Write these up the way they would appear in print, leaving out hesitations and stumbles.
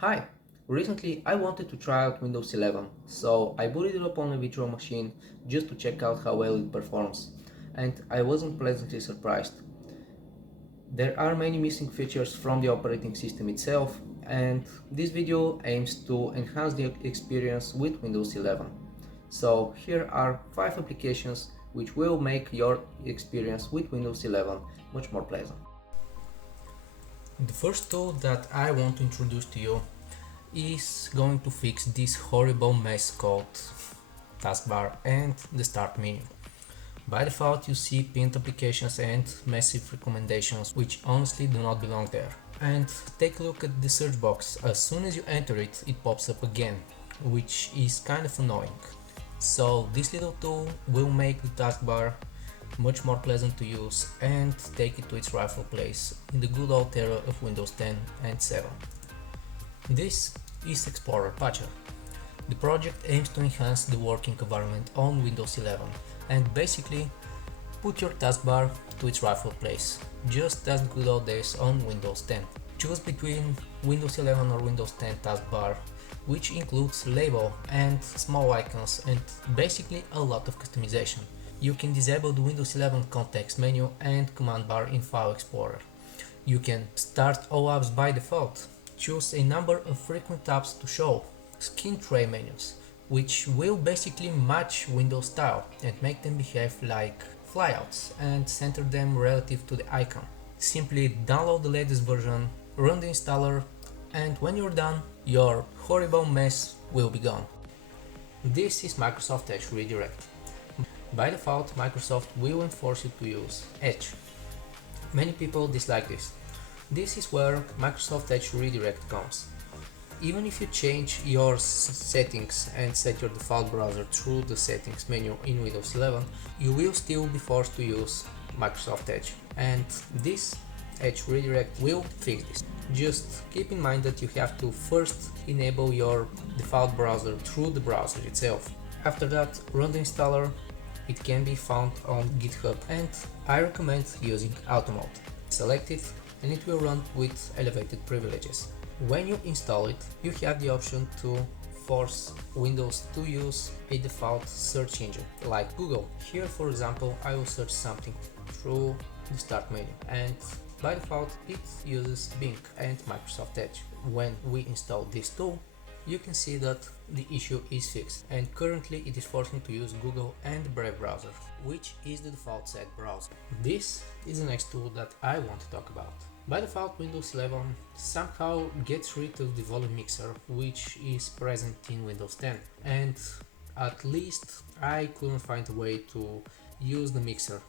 Hi! Recently I wanted to try out Windows 11, so I booted it up on a virtual machine just to check out how well it performs, and I wasn't pleasantly surprised. There are many missing features from the operating system itself, and this video aims to enhance the experience with Windows 11. So here are 5 applications which will make your experience with Windows 11 much more pleasant. The first tool that I want to introduce to you is going to fix this horrible mess called Taskbar and the Start menu. By default you see pinned applications and massive recommendations which honestly do not belong there. And take a look at the search box. As soon as you enter it, it pops up again, which is kind of annoying. So this little tool will make the taskbar much more pleasant to use and take it to its rightful place in the good old era of Windows 10 and 7. This is Explorer Patcher. The project aims to enhance the working environment on Windows 11 and basically put your taskbar to its rightful place, just as the good old days on Windows 10. Choose between Windows 11 or Windows 10 taskbar, which includes label and small icons and basically a lot of customization. You can disable the Windows 11 context menu and command bar in File Explorer. You can start all apps by default, choose a number of frequent tabs to show, skin tray menus, which will basically match Windows style and make them behave like flyouts and center them relative to the icon. Simply download the latest version, run the installer, and when you're done, your horrible mess will be gone. This is Microsoft Edge Redirect. By default, Microsoft will enforce you to use Edge. Many people dislike this. This is where Microsoft Edge Redirect comes. Even if you change your settings and set your default browser through the settings menu in Windows 11, you will still be forced to use Microsoft Edge, and this Edge Redirect will fix this. Just keep in mind that you have to first enable your default browser through the browser itself. After that, run the installer. It can be found on GitHub and I recommend using Auto Mode. Select it and it will run with elevated privileges. When you install it, you have the option to force Windows to use a default search engine like Google. Here, for example, I will search something through the Start menu, and by default it uses Bing and Microsoft Edge. When we install this tool, you can see that the issue is fixed, and currently it is forcing to use Google and Brave browser, which is the default set browser. This is the next tool that I want to talk about. By default, Windows 11 somehow gets rid of the volume mixer, which is present in Windows 10, and at least I couldn't find a way to use the mixer.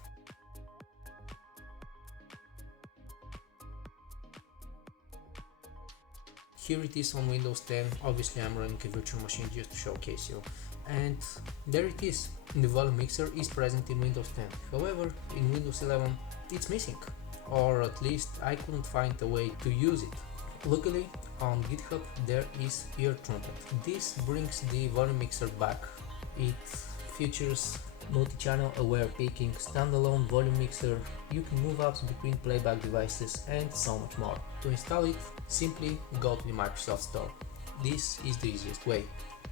Here it is on Windows 10. Obviously I'm running a virtual machine just to showcase you, and there it is. The volume mixer is present in Windows 10. However, in Windows 11 it's missing, or at least I couldn't find a way to use it. Luckily, on GitHub there is here Trumpet. This brings the volume mixer back. It features multi-channel aware picking, standalone volume mixer, you can move apps between playback devices and so much more. To install it, simply go to the Microsoft Store. This is the easiest way.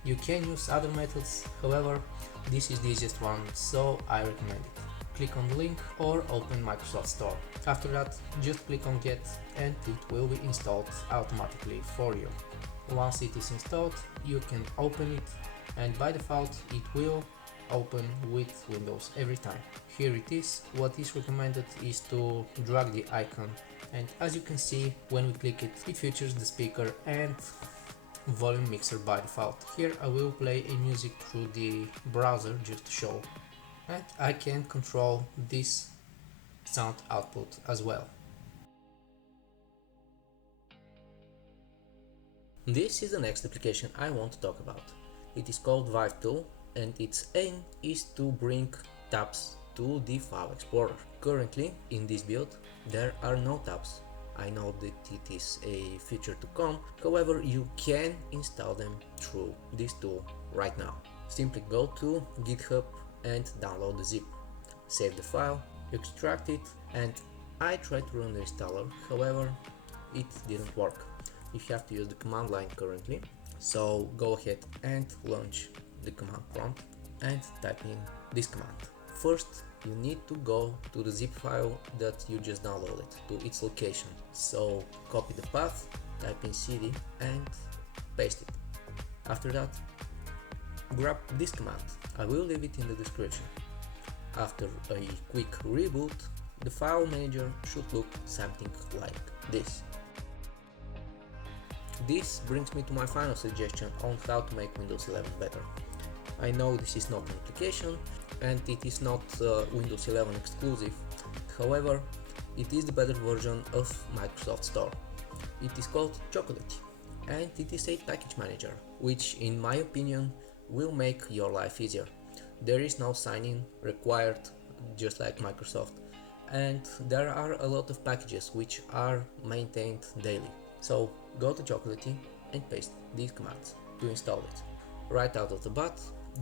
You can use other methods, however, this is the easiest one, so I recommend it. Click on the link or open Microsoft Store. After that, just click on Get and it will be installed automatically for you. Once it is installed, you can open it, and by default it will open with Windows every time. Here it is. What is recommended is to drag the icon, and as you can see, when we click it, it features the speaker and volume mixer by default. Here I will play a music through the browser just to show, and I can control this sound output as well. This is the next application I want to talk about. It is called Vive Tool, and its aim is to bring tabs to the File Explorer. Currently, in this build, there are no tabs. I know that it is a feature to come, however, you can install them through this tool right now. Simply go to GitHub and download the zip. Save the file, extract it, and I tried to run the installer, however, it didn't work. you have to use the command line currently. So go ahead and launch the command prompt and type in this command. First, you need to go to the zip file that you just downloaded to its location. So copy the path, type in cd and paste it. After that, grab this command. I will leave it in the description. After a quick reboot, the file manager should look something like this. This brings me to my final suggestion on how to make Windows 11 better. I know this is not an application and it is not Windows 11 exclusive, however, it is the better version of Microsoft Store. It is called Chocolatey and it is a package manager, which in my opinion will make your life easier. There is no sign-in required, just like Microsoft, and there are a lot of packages which are maintained daily. So go to Chocolatey and paste these commands to install it. Right out of the bat,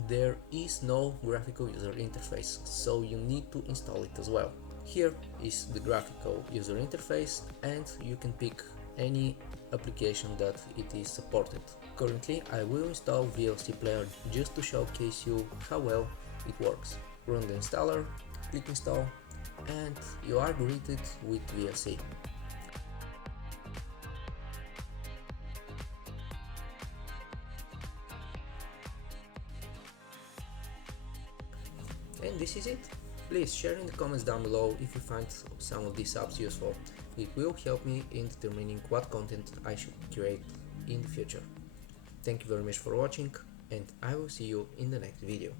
there is no graphical user interface, so you need to install it as well. Here is the graphical user interface and you can pick any application that it is supported. Currently I will install VLC player just to showcase you how well it works. Run the installer, click install, and you are greeted with VLC. And this is it. Please share in the comments down below if you find some of these apps useful. It will help me in determining what content I should create in the future. Thank you very much for watching and I will see you in the next video.